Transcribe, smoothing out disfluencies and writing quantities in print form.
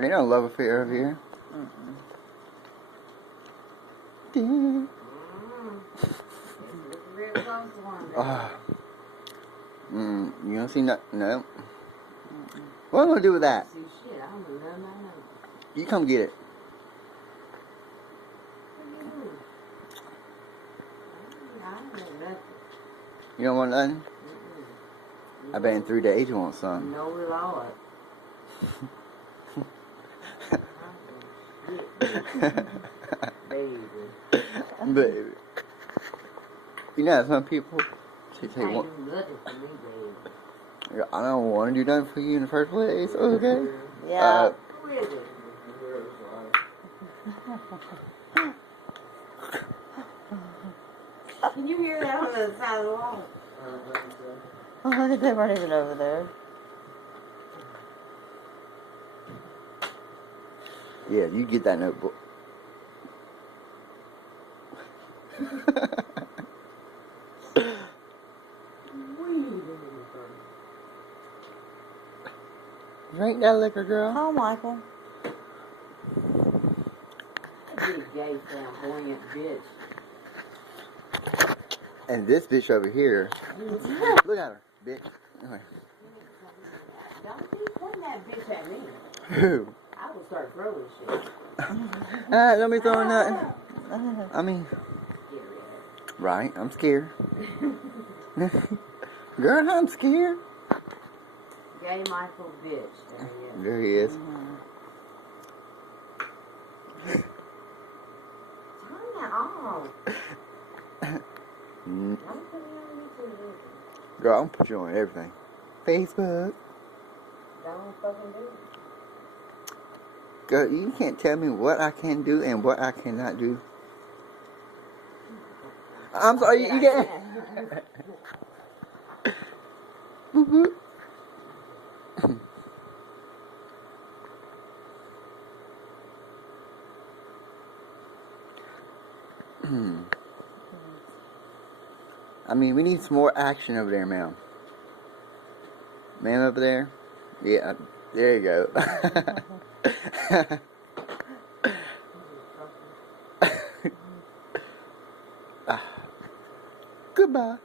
Ain't no love affair over here. You don't see nothing? No. What am I gonna do with that? You come get it. You don't want nothing? I bet in 3 days you want some. No, Lord. Baby. You know, some people say, Do nothing for me, baby. I don't want to do nothing for you in the first place, okay? Yeah. Who is it? Can you hear that on the other side of the wall? Oh, they weren't even over there. Yeah, you get that notebook. Drink that liquor, girl. Oh, Michael. You gay, flamboyant bitch. And this bitch over here. Look at her, bitch. Anyway. Don't keep pointing that bitch at me. Who? I will start throwing shit. Let me throw nothing. I mean, right, I'm scared. Girl, I'm scared. Gay Michael bitch. There he is. Turn that off. Don't put me on YouTube. Girl, I'm gonna put you on everything. Facebook. Don't fucking do it. Girl, you can't tell me what I can do and what I cannot do. I'm sorry, you can't. Boop, boop. I mean, we need some more action over there, ma'am. Ma'am over there? Yeah, there you go. Goodbye.